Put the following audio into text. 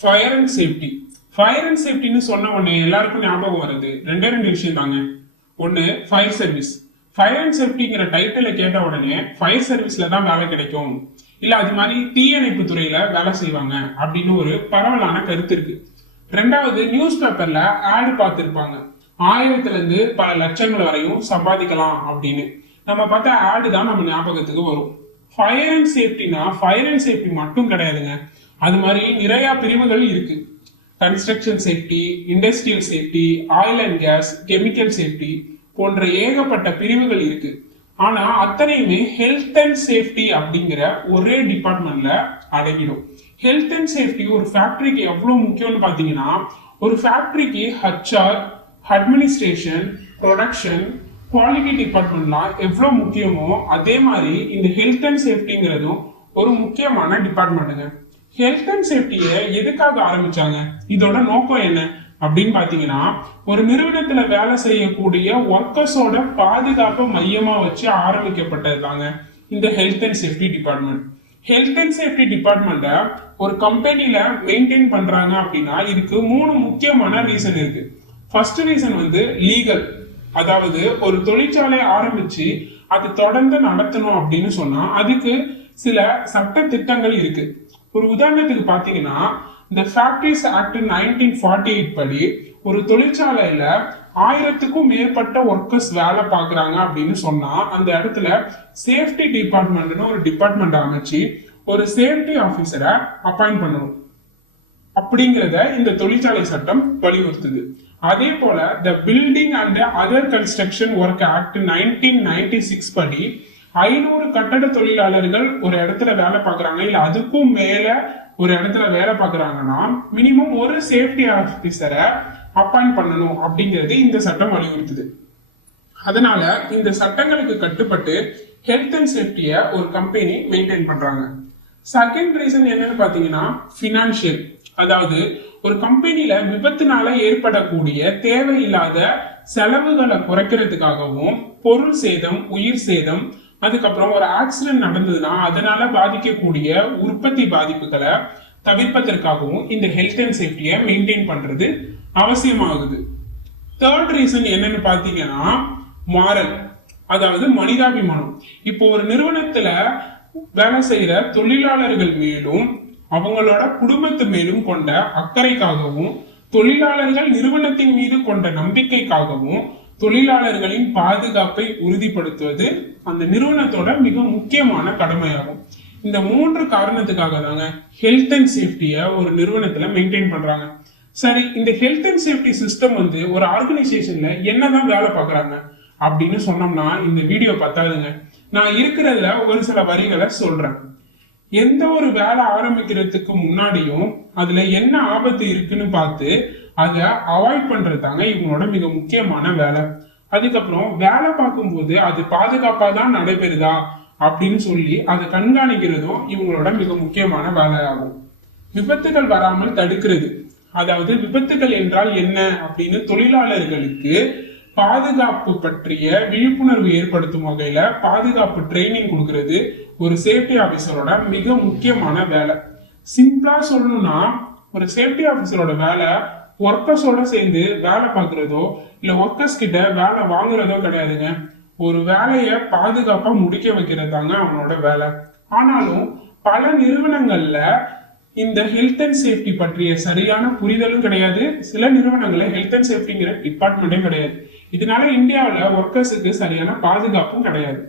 Fire and safety. Fire and சேஃப்டின்னு சொன்ன உடனே எல்லாருக்கும் ஞாபகம் வருது ரெண்டு விஷயம் தாங்க. ஒன்று ஃபயர் சர்வீஸ். ஃபயர் அண்ட் சேஃப்டிங்கிற டைட்டில கேட்ட உடனே ஃபயர் சர்வீஸ்ல தான் வேலை கிடைக்கும், இல்ல அது மாதிரி தீயணைப்பு துறையில வேலை செய்வாங்க அப்படின்னு ஒரு பரவலான கருத்து இருக்கு. ரெண்டாவது, நியூஸ் பேப்பர்ல ஆடு பார்த்துருப்பாங்க, 1000ல இருந்து பல லட்சங்கள் வரையும் சம்பாதிக்கலாம் அப்படின்னு. நம்ம பார்த்தா ஆடு தான் நம்ம ஞாபகத்துக்கு வரும். ஃபயர் அண்ட் சேஃப்டினா ஃபயர் அண்ட் சேஃப்டி மட்டும் கிடையாதுங்க, அது மாதிரி நிறைய பிரிவுகள் இருக்கு. Construction safety, industrial safety, oil and gas, chemical safety போன்ற ஏகப்பட்ட பிரிவுகள் இருக்கு. ஆனா அத்தனையுமே ஹெல்த் அண்ட் சேஃப்டி அப்படிங்கிற ஒரே டிபார்ட்மெண்ட்ல அடங்கிடும். ஹெல்த் அண்ட் சேஃப்டி ஒரு ஃபேக்டரிக்கு எவ்வளவு முக்கியம்னு பாத்தீங்கன்னா, ஒரு ஃபேக்டரிக்கு ஹச்ஆர், அட்மினிஸ்ட்ரேஷன், ப்ரொடக்ஷன், குவாலிட்டி டிபார்ட்மெண்ட்லாம் எவ்வளவு முக்கியமோ அதே மாதிரி இந்த ஹெல்த் அண்ட் சேஃப்டிங்கிறதும் ஒரு முக்கியமான டிபார்ட்மெண்ட்டுங்க. ஹெல்த் அண்ட் சேஃப்டியை எதுக்காக ஆரம்பிச்சாங்க, இதோட நோக்கம் என்ன அப்படின்னு பாத்தீங்கன்னா, ஒரு நிறுவனத்துல வேலை செய்யக்கூடிய ஒர்க்கர்ஸோட பாதுகாப்பை மையமா வச்சு ஆரம்பிக்கப்பட்டது தாங்க இந்த health and safety department. Health and safety டிபார்ட்மெண்ட்டை ஒரு கம்பெனில மெயின்டைன் பண்றாங்க அப்படின்னா இதுக்கு 3 முக்கியமான ரீசன் இருக்கு. ஃபர்ஸ்ட் ரீசன் லீகல், அதாவது ஒரு தொழிற்சாலை ஆரம்பிச்சு அது தொடர்ந்து நடத்தணும் அப்படின்னு சொன்னா அதுக்கு சில சட்ட திட்டங்கள் இருக்கு. ஒரு உதாரணத்துக்கு பாத்தீங்கன்னா, இந்த ஃபேக்டரிஸ் ஆக்ட் 1948 படி ஒரு தொழிற்சாலையில 1000க்கும் மேற்பட்ட ஒர்க்கர்ஸ் வேலை பார்க்கறாங்க அப்படின்னு சொன்னா அந்த இடத்துல சேஃப்டி டிபார்ட்மெண்ட்னு ஒரு டிபார்ட்மெண்ட் அமைச்சு ஒரு சேஃப்டி ஆபீசரை அப்பாயிண்ட் பண்ணணும் அப்படிங்கிறத இந்த தொழிற்சாலை சட்டம் வலியுறுத்துது. அதே போல த building and other construction work act 1996 படி 500 கட்டட தொழிலாளர்கள் ஒரு இடத்துல வேலை பார்க்கறாங்க, இல்ல அதுக்கும் மேல ஒரு இடத்துல வேலை பார்க்கறாங்கன்னா மினிமம் ஒரு சேஃப்டி ஆபீசரை அப்பாயிண்ட் பண்ணணும் அப்படிங்கிறது இந்த சட்டம் வலியுறுத்துது. அதனால இந்த சட்டங்களுக்கு கட்டுப்பட்டு ஹெல்த் அண்ட் சேஃப்டியை ஒரு கம்பெனி மெயின்டைன் பண்றாங்க. செகண்ட் ரீசன் என்னன்னு பாத்தீங்கன்னா பினான்சியல், அதாவது ஒரு கம்பெனில விபத்துனால ஏற்படக்கூடிய தேவையில்லாத செலவுகளை குறைக்கிறதுக்காகவும், பொருள் சேதம், உயிர் சேதம், அதுக்கப்புறம் ஒரு ஆக்சிடென்ட் நடந்ததுன்னா அதனால பாதிக்கக்கூடிய உற்பத்தி பாதிப்புகளை தவிர்ப்பதற்காகவும் இந்த ஹெல்த் அண்ட் சேஃப்டியை மெயின்டைன் பண்றது அவசியமாகுது. தேர்ட் ரீசன் என்னன்னு பாத்தீங்கன்னா மாரல், அதாவது மனிதாபிமானம். இப்போ ஒரு நிறுவனத்துல வேலை செய்யற தொழிலாளர்கள் மேலும் அவங்களோட குடும்பத்து மேலும் கொண்ட அக்கறைக்காகவும், தொழிலாளர்கள் நிறுவனத்தின் மீது கொண்ட நம்பிக்கைக்காகவும் தொழிலாளர்களின் பாதுகாப்பை உறுதிப்படுத்துவது அந்த நிறுவனத்தோட மிக முக்கியமான கடமையாகும். இந்த 3 காரணத்துக்காக தாங்க ஹெல்த் அண்ட் சேஃப்டியை ஒரு நிறுவனத்துல மெயின்டைன் பண்றாங்க. சரி, இந்த ஹெல்த் அண்ட் சேஃப்டி சிஸ்டம் ஒரு ஆர்கனைசேஷன்ல என்னதான் வேலை பார்க்கறாங்க அப்படின்னு சொன்னோம்னா இந்த வீடியோ பத்தாதுங்க. நான் இருக்கிறதுல ஒரு சில வரிகளை சொல்றேன். எந்த ஒரு வேலை ஆரம்பிக்கிறதுக்கு முன்னாடியும் அதுல என்ன ஆபத்து இருக்குன்னு பார்த்து அதை அவாய்ட் பண்றது தாங்க இவங்களோட மிக முக்கியமான வேலை. அதுக்கப்புறம் வேலை பார்க்கும்போது அது பாதுகாப்பா தான் நடைபெறுதா அப்படின்னு சொல்லி அதை கண்காணிக்கிறதும் இவங்களோட மிக முக்கியமான வேலையாகும். விபத்துகள் வராமல் தடுக்கிறது, அதாவது விபத்துகள் என்றால் என்ன அப்படின்னு தொழிலாளர்களுக்கு பாதுகாப்பு பற்றிய விழிப்புணர்வு ஏற்படுத்தும் வகையில பாதுகாப்பு ட்ரைனிங் கொடுக்கிறது ஒரு சேஃப்டி ஆபீசரோட மிக முக்கியமான வேலை. சிம்பிளா சொல்லணும்னா ஒரு சேஃப்டி ஆபீசரோட வேலை ஒர்க்கர்ஸோட சேர்ந்து வேலை பார்க்கறதோ இல்ல ஒர்க்கர்ஸ் கிட்ட வேலை வாங்குறதோ கிடையாதுங்க. ஒரு வேலையை பாதுகாப்பா முடிக்க வைக்கிறது தாங்க அவனோட வேலை. ஆனாலும் பல நிறுவனங்கள்ல இந்த ஹெல்த் அண்ட் சேஃப்டி பற்றிய சரியான புரிதலும் கிடையாது. சில நிறுவனங்கள்ல ஹெல்த் அண்ட் சேஃப்டிங்கிற டிபார்ட்மெண்ட்டும் கிடையாது. இதனால இந்தியாவில் ஒர்க்கர்ஸுக்கு சரியான பாதுகாப்பும் கிடையாது.